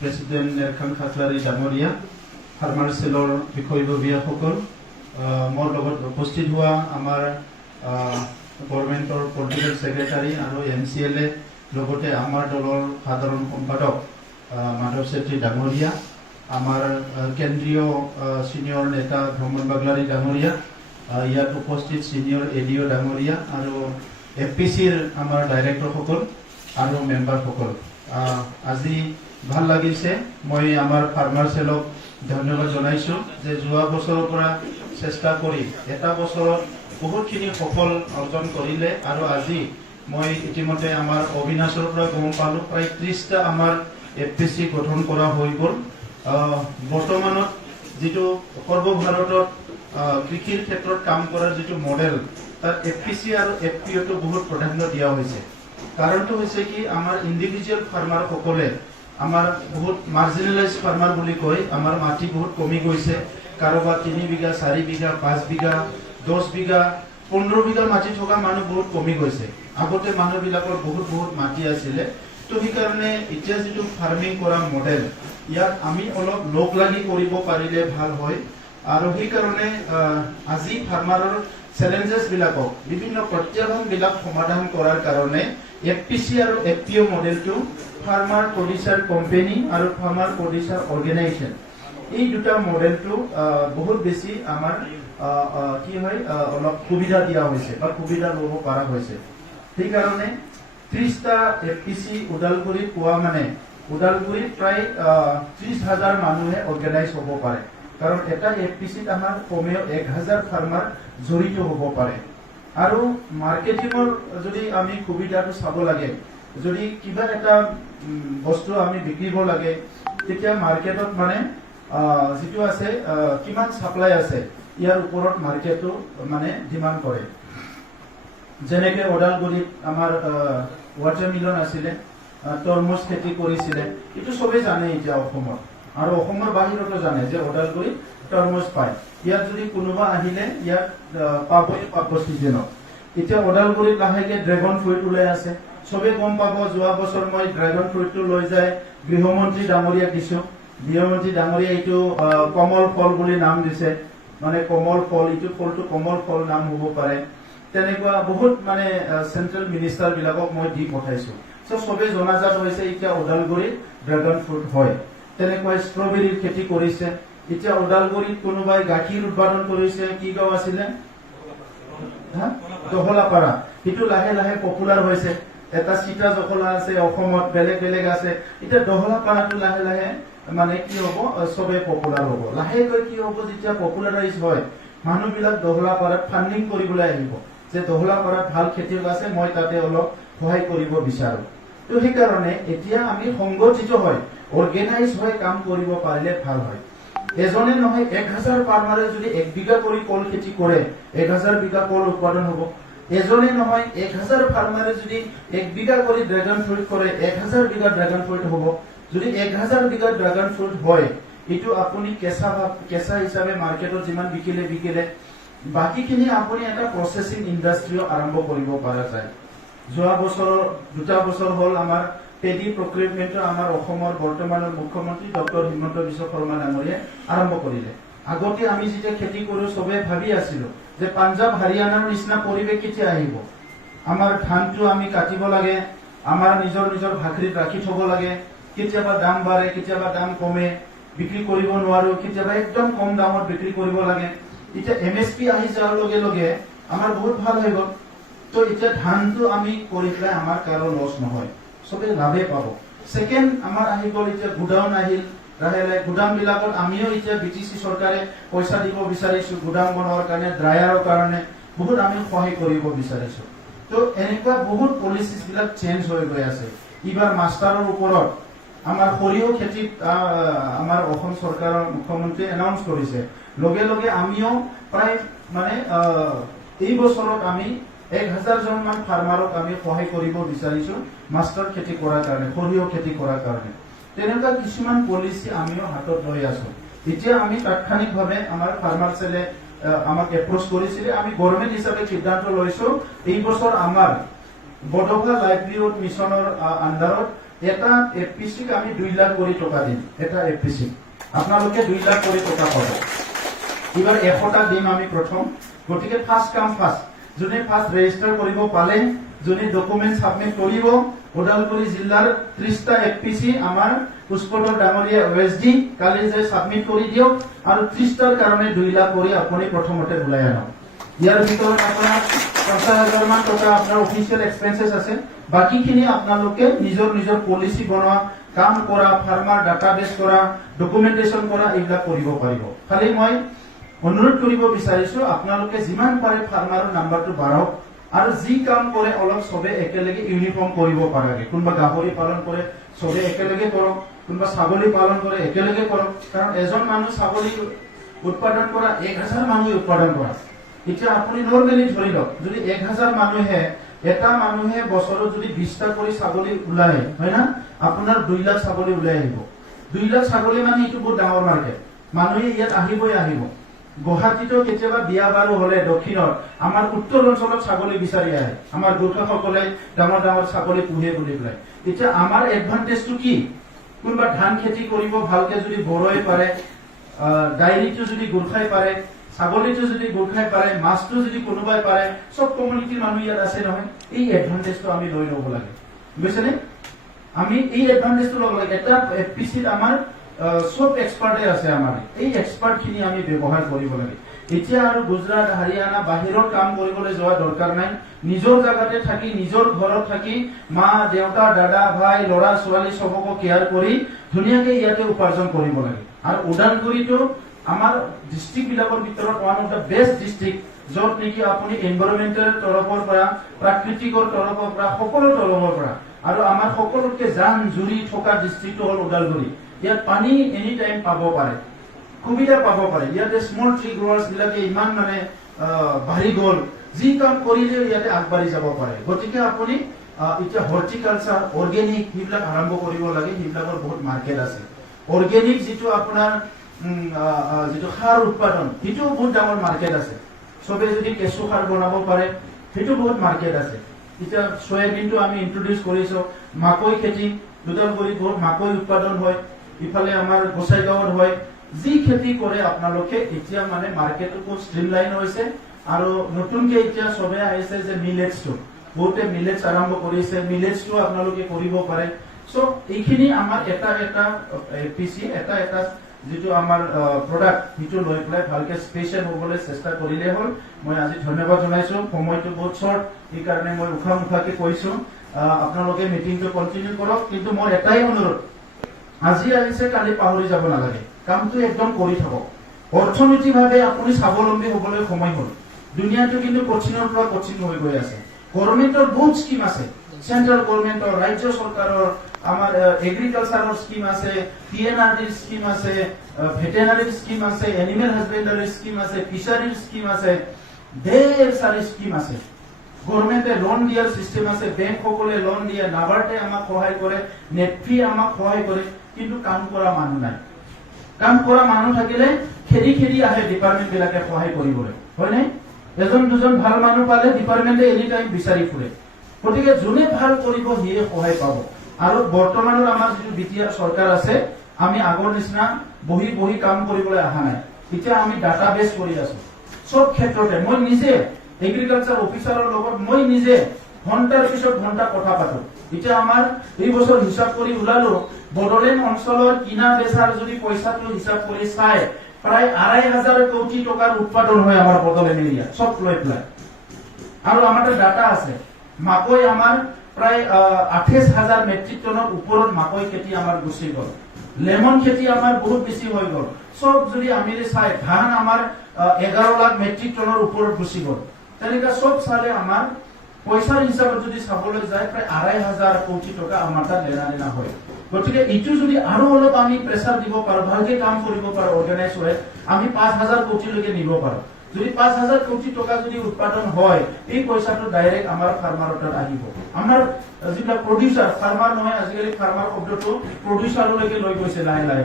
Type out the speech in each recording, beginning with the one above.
President নেৰখান Khaklari ডাঙৰীয়া, farmer চেলৰ বিষয়ববীয়াসকল, মোৰ লগত উপস্থিত হোৱা আমাৰ গভৰ্ণমেণ্টৰ পলিটিকেল ছেক্ৰেটাৰী আৰু MCLA, লগতে আমাৰ দলৰ সাধাৰণ সম্পাদক মাধৱ চেত্ৰী ডাঙৰীয়া, আমাৰ কেন্দ্ৰীয় ছিনিয়ৰ নেতা ভ্ৰমণ বাগলাৰী ডাঙৰীয়া, ইয়াত উপস্থিত ছিনিয়ৰ ADO ডাঙৰীয়া আৰু FPCৰ আমাৰ ডাইৰেক্টৰসকল আৰু মেম্বাৰসকল, আজি ভাল লাগিছে। মই আমাৰ ফাৰ্মাৰ চেলক ধন্যবাদ জনাইছোঁ যে যোৱা বছৰৰ পৰা চেষ্টা কৰি এটা বছৰত বহুতখিনি সফল অৰ্জন কৰিলে আৰু আজি মই ইতিমধ্যে আমাৰ অবিনাশৰ পৰা গম পালোঁ প্ৰায় 30টা আমাৰ FPC গঠন কৰা হৈ গ'ল। বৰ্তমানত যিটো সৰ্বভাৰতত কৃষিৰ ক্ষেত্ৰত কাম কৰাৰ যিটো মডেল, তাত FPC আৰু FPOটো বহুত প্ৰাধান্য দিয়া হৈছে। কাৰণটো হৈছে কি, আমাৰ ইণ্ডিভিজুৱেল ফাৰ্মাৰসকলে আমাৰ বহুত মাৰ্জিনেলাইজ ফাৰ্মাৰ বুলি কয়, আমাৰ মাটি বহুত কমি গৈছে। কাৰোবাৰ 3 বিঘা 4 বিঘা 5 বিঘা 10 বিঘা 15 বিঘা মাটি থকা মানুহ বহুত কমি গৈছে। আগতে মানুহবিলাকৰ বহুত মাটি আছিলে। তো সেইকাৰণে এতিয়া যিটো ফাৰ্মিং কৰা মডেল, ইয়াত আমি অলপ লগ লাগি কৰিব পাৰিলে ভাল হয়। আৰু সেইকাৰণে আজি ফাৰ্মাৰৰ চেলেঞ্জেছবিলাকক, বিভিন্ন প্ৰত্যাহ্বানবিলাক সমাধান কৰাৰ কাৰণে FPC আৰু FPO মডেলটো ফাৰ্মাৰ প্ৰডিউচাৰ কোম্পানী আৰু ফাৰ্মাৰ প্ৰডিউচাৰ অৰ্গেনাইজেশ্যন, এই দুটা মডেলটো বহুত বেছি আমাৰ কি হয় অলপ সুবিধা দিয়া হৈছে বা সুবিধা ল'ব পৰা হৈছে। সেইকাৰণে 30টা FPC ওদালগুৰিত পোৱা মানে ওদালগুৰিত প্ৰায় 30,000 মানুহে অৰ্গেনাইজ হ'ব পাৰে। কাৰণ এটা FPCত আমাৰ কমেও 1,000 ফাৰ্মাৰ জড়িত হ'ব পাৰে। আৰু মাৰ্কেটিঙৰ যদি আমি সুবিধাটো চাব লাগে, যদি কিবা এটা বস্তু আমি বিকিব লাগে, তেতিয়া মাৰ্কেটত মানে যিটো আছে কিমান ছাপ্লাই আছে, ইয়াৰ ওপৰত মাৰ্কেটটো মানে ডিমাণ্ড কৰে। যেনেকৈ ওদালগুৰিত আমাৰ ৱাটাৰমেলন আছিলে, তৰমুজ খেতি কৰিছিলে, এইটো চবেই জানে এতিয়া অসমত, আৰু অসমৰ বাহিৰতো জানে যে ওদালগুৰিত তৰমুজ পায়। ইয়াত যদি কোনোবা আহিলে ইয়াত পাবই পাব চিজনত। এতিয়া ওদালগুৰিত লাহেকৈ ড্ৰেগন ফ্ৰুইট ওলাই আছে, চবেই গম পাব। যোৱা বছৰ মই ড্ৰেগন ফ্ৰুইটটো লৈ যায় গৃহমন্ত্ৰী ডাঙৰীয়াক দিছোঁ। গৃহমন্ত্ৰী ডাঙৰীয়া এইটো কমল ফল বুলি নাম দিছে, মানে কমল ফল, এইটো ফলটো কমল ফল নাম হ'ব পাৰে। তেনেকুৱা বহুত মানে চেন্ট্ৰেল মিনিষ্টাৰ বিলাকক মই দি পঠাইছোঁ। চবেই জনাজাত হৈছে এতিয়া ওদালগুৰিত ড্ৰেগন ফ্ৰুট হয়। তেনেকৈ ষ্ট্ৰবেৰীৰ খেতি কৰিছে। এতিয়া ওদালগুৰিত কোনোবাই গাখীৰ উৎপাদন কৰিছে, কি গাঁও আছিলে, দহলাপাৰা, সেইটো লাহে লাহে পপুলাৰ হৈছে। এটা চিতা জখলা আছে অসমত, বেলেগ আছে। এতিয়া দহলাপাৰাটো লাহে লাহে মানে কি হ'ব, চবে পপুলাৰ হ'ব। লাহেকৈ কি হ'ব, যেতিয়া পপুলাৰাইজ হয়, মানুহবিলাক দহলাপাৰাত ফাণ্ডিং কৰিবলৈ আহিব যে দহলাপাৰাত ভাল খেতিয়ক আছে, মই তাতে অলপ সহায় কৰিব বিচাৰো। তো সেইকাৰণে এতিয়া আমি সংগঠিত হৈ অৰ্গেনাইজ হৈ কাম কৰিব পাৰিলে ভাল হয়। এজনে নহয় 1,000 ফাৰ্মাৰে যদি 1 বিঘা কৰি কল খেতি কৰে, 1,000 বিঘা কল উৎপাদন হ'ব। এজনে নহয় 1,000 ফাৰ্মাৰে যদি 1 বিঘা কৰি ড্ৰেগন ফ্ৰুইট কৰে, 1,000 বিঘা ড্ৰেগন ফ্ৰুইট হ'ব। যদি 1,000 বিঘা ড্ৰেগন ফ্ৰুইট হয়, এইটো আপুনি কেঁচা হিচাপে মাৰ্কেটত যিমান বিকিলে বাকীখিনি আপুনি এটা প্ৰচেছিং ইণ্ডাষ্ট্ৰীও আৰম্ভ কৰিব পৰা যায়। যোৱা বছৰৰ 2টা বছৰ হ'ল আমাৰ পেডি প্ৰক্ৰিয়মেণ্ট আমাৰ অসমৰ বৰ্তমানৰ মুখ্যমন্ত্ৰী ডক্টৰ হিমন্ত বিশ্ব শৰ্মা ডাঙৰীয়াই আৰম্ভ কৰিলে। আগতে আমি যেতিয়া খেতি কৰোঁ চবে ভাবি আছিলো যে পাঞ্জাৱ হাৰিয়ানাৰ নিচিনা পৰিৱেশ কেতিয়া আহিব। আমাৰ ধানটো আমি কাটিব লাগে, আমাৰ নিজৰ ভাকৰিত ৰাখি থব লাগে, কেতিয়াবা দাম বাঢ়ে, কেতিয়াবা দাম কমে, বিক্ৰী কৰিব নোৱাৰো, কেতিয়াবা একদম কম দামত বিক্ৰী কৰিব লাগে। এতিয়া MSP আহি যোৱাৰ লগে লগে আমাৰ বহুত ভাল হৈ গ'ল। তো এতিয়া ধানটো আমি কৰি পেলাই আমাৰ কাৰো লছ নহয়, চবে লাভে পাব। ছেকেণ্ড আমাৰ আহি গ'ল, এতিয়া গুডাউন আহিল। লাহে লাহে গুদাম বিলাকত আমিও এতিয়া BTC চৰকাৰে পইচা দিব বিচাৰিছো, গুদাম বনোৱাৰ কাৰণে, ড্ৰায়াৰৰ কাৰণে বহুত আমি সহায় কৰিব বিচাৰিছো। তো এনেকুৱা বহুত পলিচিছ বিলাক চেঞ্জ হৈ গৈ আছে। এইবাৰ মাষ্টাৰৰ ওপৰত আমাৰ সৰিয়হ খেতিত আমাৰ অসম চৰকাৰৰ মুখ্যমন্ত্ৰী এনাউন্স কৰিছে। লগে লগে আমিও প্ৰায় মানে এই বছৰত আমি 1,000 জন মান ফাৰ্মাৰক আমি সহায় কৰিব বিচাৰিছো মাষ্টাৰ খেতি কৰাৰ কাৰণে, সৰিয়হ খেতি কৰাৰ কাৰণে। তেনেকুৱা কিছুমান পলিচি আমিও হাতত লৈ আছো। এতিয়া আমি তাৎক্ষণিকভাৱে আমাৰ ফাৰ্মাৰ চেলে আমাক এপ্ৰ'চ কৰিছিলে, আমি গভৰ্ণমেণ্ট হিচাপে সিদ্ধান্ত লৈছো এই বছৰ আমাৰ বডোফা লাইভলিহুড মিছনৰ আণ্ডাৰত এটা এফপিসি আমি 2 লাখ কোটি টাকা দিম এটা এফপিসি আপোনালোকে 2 লাখ কোটি টাকা পাব এবাৰ 100টা দিম আমি প্ৰথম গতিকে ফাৰ্স্ট কাম ফাৰ্স্ট যোনে ফাৰ্স্ট ৰেজিষ্টাৰ কৰিব পালে যোনে ডকুমেন্ট সাবমিট কৰিব ওদালগুৰি জিলাৰ 30টা এফপিসি আমাৰ পুষ্পধৰ ডাঙৰীয়া ওএসডি কালি যে সাবমিট কৰি দিয়ক আৰু 30টাৰ কাৰণে 2 লাখ কৰি আপুনি প্ৰথমতে ওলাই আনক ইয়াৰ ভিতৰত আপোনাৰ 50,000 মান টকা আপোনাৰ অফিচিয়েল এক্সপেন্সেস আছে বাকিখিনি আপোনালোকে নিজৰ নিজৰ পলিসি বনোৱা কাম কৰা ফাৰ্মাৰ ডাটাবেস কৰা ডকুমেন্টেশন কৰা এইবিলাক কৰিব পাৰিব খালি মই অনুৰোধ কৰিব বিচাৰিছো আপোনালোকে যিমান পাৰে ফাৰ্মাৰৰ নাম্বাৰটো বাঢ়ক আৰু যি কাম কৰে অলপ সবে একেলগে ইউনিফৰ্ম কৰিব পাৰে কোনবা গাহৰি পালন কৰে সবে একেলগে কৰক কোনবা ছাগলী পালন কৰে একেলগে কৰক কাৰণ এজন মানুহ ছাগলী উৎপাদন কৰা 1000 মানুহ উৎপাদন কৰা এতিয়া আপুনি নৰমেলি ধৰি লওক যদি 1000 মানুহে এটা মানুহে বছৰত যদি 20টা কৰি ছাগলী উলাই হয় না আপোনাৰ 2 লাখ ছাগলী উলাই আহিব 2 লাখ ছাগলী মানে এটো বহুত ডাঙৰ মাৰ্কেট মানুহে ইয়াত আহিবই আহিব গুৱাহাটীতো কেতিয়াবা বিয়া বাৰু হলে দক্ষিণৰ আমাৰ উত্তৰ অঞ্চলত ছাগলী বিচাৰি আহে আমাৰ গোৰ্খাসকলে ডাঙৰ ডাঙৰ ছাগলী পুহে বুলি কয় এতিয়া আমাৰ এডভান্টেজটো কি কোনবা ধান খেতি কৰিব ভালকে যদি বৰই পাৰে ডাইৰিটো যদি গোৰ্খাই পাৰে ছাগলীটো যদি গোৰ্খাই পাৰে মাছটো যদি কোনোবাই পাৰে সব কমিউনিটিৰ মানুহ ইয়াত আছে নহয় এই এডভান্টেজটো আমি লৈ ল'ব লাগে বুজিছেনে আমি এই এডভান্টেজটো ল'ব লাগে এটা এফপিসিত আমাৰ সব এক্সপাৰ্টে আছে আমাৰ এই এক্সপাৰ্ট খিনি আমি ব্যৱহাৰ কৰিব লাগে এতিয়া আৰু গুজৰাট হাৰিয়ানা বাহিৰত কাম কৰিবলৈ যোৱা দৰকাৰ নাই নিজৰ জায়গাতে থাকি নিজৰ ঘৰত থাকি মা দেউতা দাদা ভাই লৰা ছোৱালী সবকো কেয়াৰ কৰি ধুনীয়াকৈ ইয়াতে উপাৰ্জন কৰিব লাগে আৰু ওদালগুৰিটো আমাৰ ডিস্ট্ৰিক্ট বিলাকৰ ভিতৰত one of the best district যত নেকি আপুনি এনভাইৰনমেন্টেল তৰফৰ পৰা প্ৰাকৃতিকৰ তৰফৰ পৰা সকলো তৰফৰ পৰা আৰু আমাৰ সকলোতকৈ জান জুৰি থকা ডিস্ট্ৰিক্টটো হ'ল ওদালগুৰি ইয়াত পানী এনি টাইম পাব পাৰে সুবিধা পাব পাৰে ইয়াতে স্মল ট্ৰি গ্ৰোৱাৰ্ছ বিলাকে ইমান মানে বাঢ়ি গ'ল যি কাম কৰিলে ইয়াতে আগবাঢ়ি যাব পাৰে গতিকে আপুনি এতিয়া হৰ্টিকালচাৰ অৰ্গেনিক এইবিলাক আৰম্ভ কৰিব লাগে এইবিলাকৰ বহুত মাৰ্কেট আছে অৰ্গেনিক যিটো আপোনাৰ যিটো সাৰ উৎপাদন সেইটো বহুত ডাঙৰ মাৰ্কেট আছে সবে যদি কেঁচু সাৰ বনাব পাৰে সেইটো বহুত মাৰ্কেট আছে এতিয়া সয়াবিনটো আমি ইন্ট্ৰোডিউস কৰিছো মাকৈ খেতি ওদালগুৰিত বহুত মাকৈ উৎপাদন হয় ইফালে আমাৰ গোসাইগাঁৱত হয় যি খেতি কৰে আপোনালোকে এতিয়া মানে মাৰ্কেটটো ষ্ট্ৰীমলাইন হৈছে আৰু নতুনকৈ এতিয়া সবে আহিছে যে মিলেটছটো বহুতে মিলেটছ আৰম্ভ কৰিছে মিলেটছটো আপোনালোকে কৰিব পাৰে সো এইখিনি আমাৰ এটা এটা পিসি এটা এটা যেটো আমাৰ প্ৰডাক্ট হিটো লৈ পেলাই ভালকে স্পেশাল হ'বলৈ চেষ্টা কৰিলে হ'ল মই আজি ধন্যবাদ জনাইছো সময়টো বহুত শৰ্ট এই কাৰণে মই উখামুখাকে কৈছো আপোনালোকে মিটিংটো কন্টিনিউ কৰক কিন্তু মই এটাই অনুৰোধ আজি আহিছে কালি পাহৰি যাব নালাগে কামটো একদম কৰি থাকক অৰ্থনৈতিকভাৱে আপুনি স্বাৱলম্বী হ'বলৈ সময় হ'ল দুনিয়াটো কিন্তু কঠিনৰ পৰা কঠিন হৈ গৈ আছে গভৰ্ণমেণ্টৰ বহুত স্কিম আছে সেন্ট্ৰাল গভৰ্নমেন্টৰ রাজ্য সরকারের আমার এগ্রিকালচারের স্কিম আছে পিএনআরডির স্কিম আছে ভেটেনারির স্কিম আছে এনিমেল হাজবেন্ডারির স্কিম আছে ফিশারির স্কিম আছে ঢের সারি স্কিম আছে গভর্নমেন্টে লোন দিয়ার সিস্টেম আছে ব্যাংক সকলে লোন দিয়ে নাবার্ডে আমাক সহায় করে নেটফি আমাক সহায় করে কিন্তু কাম করা মানুহ নাই কাম করা মানুহ থাকিলে খেদি খেদি আহে ডিপার্টমেন্ট বিলাকে সহায় কৰিবলৈ হয় নাই এজন দুজন ভাল মানুহ পালে ডিপাৰ্টমেন্টে এনি টাইম বিচাৰি ফুৰে গতিকে যোনে ভাল কৰিব হিয়ে সহায় পাব আৰু বৰ্তমানৰ আমাৰ যিটো বিটিআৰ সৰকাৰ আছে আমি আগৰ নিচিনা বহি বহি কাম কৰিবলৈ আহা নাই এতিয়া আমি ডাটাবেস কৰি আছো সব ক্ষেত্ৰতে মই নিজে এগ্ৰিকালচাৰ অফিচাৰৰ লগত মই নিজে ঘণ্টাৰ পিছত ঘণ্টা কথা পাতো এতিয়া আমাৰ এই বছৰ হিসাব কৰি উলালো বড়োলেণ্ড অঞ্চলৰ কিনা বেচাৰ যদি পইচাটো হিসাব কৰি চাই প্ৰায় 2,500 কোটি টকাৰ উৎপাদন হয় আমাৰ বড়োলেণ্ড এৰিয়া সব লৈ পেলাই আৰু আমাৰ ডাটা আছে মাকৈ আমাৰ প্ৰায় 28,000 মেট্ৰিক টনৰ ওপৰত মাকৈ খেতি আমাৰ গুচি গল লেমন খেতি আমাৰ বহুত বেছি হৈ গল সব যদি আমি চাই ধান আমাৰ 11 লাখ মেট্ৰিক টনৰ ওপৰত গুচি গল তেনেকা সব চালে আমাৰ পইচাৰ হিচাপত যদি চাবলৈ যায় প্ৰায় 2,500 কোটি টকা আমাৰ তাত লেনা হয় গতিকে ইটো যদি আৰু অলপ আমি প্ৰেছাৰ দিব পাৰো ভালকে কাম কৰিব পাৰো অৰ্গানাইজ হৈ আমি 5,000 কোটি লৈকে নিব পাৰো যদি 5,000 কোটি টকা যদি উৎপাদন হয় এই পইচাটো ডাইৰেক্ট আমাৰ ফাৰ্মাৰৰ তাত আহিব আমাৰ যিটা প্ৰডিউসাৰ ফাৰ্মাৰ নহয় আজিকালি ফাৰ্মাৰ শব্দটো প্ৰডিউসাৰলৈকে লৈ গৈছে লাহে লাহে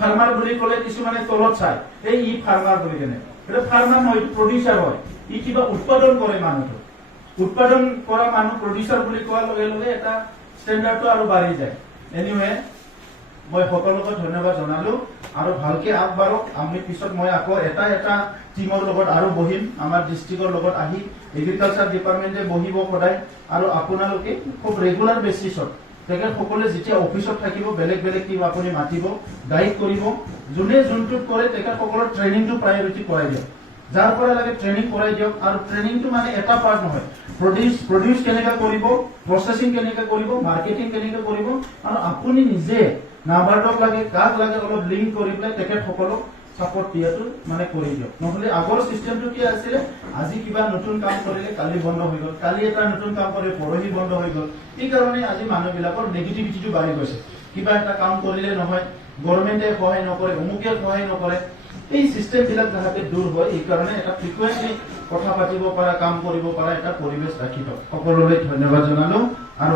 ফাৰ্মাৰ বুলি ক'লে কিছুমানে তলত চাই এই ই ফাৰ্মাৰ বুলি কেনে এটা ফাৰ্মাৰ নহয় প্ৰডিউসাৰ হয় ই কিবা উৎপাদন কৰে মানুহটো উৎপাদন কৰা মানুহ প্ৰডিউসাৰ বুলি কোৱাৰ লগে লগে এটা ষ্টেণ্ডাৰ্ডটো আৰু বাঢ়ি যায়। এনিৱে মই সকলোকে ধন্যবাদ জনালো আৰু ভালকে আগবাঢ়ক। আমি পিছত মই আকৌ এটা টিমৰ লগত আৰু বহিম, আমাৰ ডিষ্ট্ৰিক্টৰ লগত আহি এগ্ৰিকালচাৰ ডিপাৰ্টমেণ্টে বহিব সদায়, আৰু আপোনালোকে খুব ৰেগুলাৰ বেচিছত তেখেতসকলে যেতিয়া অফিচত থাকিব বেলেগ বেলেগ টিম আপুনি মাতিব, গাইড কৰিব, যোনে যোনটোত কৰে তেখেতসকলৰ ট্ৰেইনিংটো প্ৰায়ৰিটি কৰাই দিয়ক, যাৰ পৰা লাগে ট্ৰেইনিং কৰাই দিয়ক। আৰু ট্ৰেইনিংটো মানে এটা পাৰ্ট নহয়, প্ৰডিউচ কেনেকৈ কৰিব, প্ৰচেছিং কেনেকৈ কৰিব, মাৰ্কেটিং কেনেকৈ কৰিব, আৰু আপুনি নিজে নাবাৰ্ডক লাগে কাক লাগে অলপ লিংক কৰি পেলাই তেখেতসকলক সাপোৰ্ট দিয়াটো মানে কৰি দিয়ক। নহলে আগৰ সিস্টেমটো কি আছিল, আজি কিবা নতুন কাম কৰিলে কালি বন্ধ হৈ গল, কালি এটা নতুন কাম কৰিলে পৰহি বন্ধ হৈ গল। এই কাৰণে আজি মানুহবিলাকৰ নেগেটিভিটিটো বাঢ়ি গৈছে। কিবা এটা কাম কৰিলে নহয়, গভৰ্ণমেণ্টে সহায় নকৰে, অমুকে সহায় নকৰে। এই সিস্টেম বিলাক যাতে দূৰ হয়, এই কাৰণে এটা ফ্ৰিকুৱেন্টলি কথা পাতিব পৰা, কাম কৰিব পৰা এটা পৰিবেশ ৰাখি দিয়ক। সকলোলৈ ধন্যবাদ জনালো। আৰু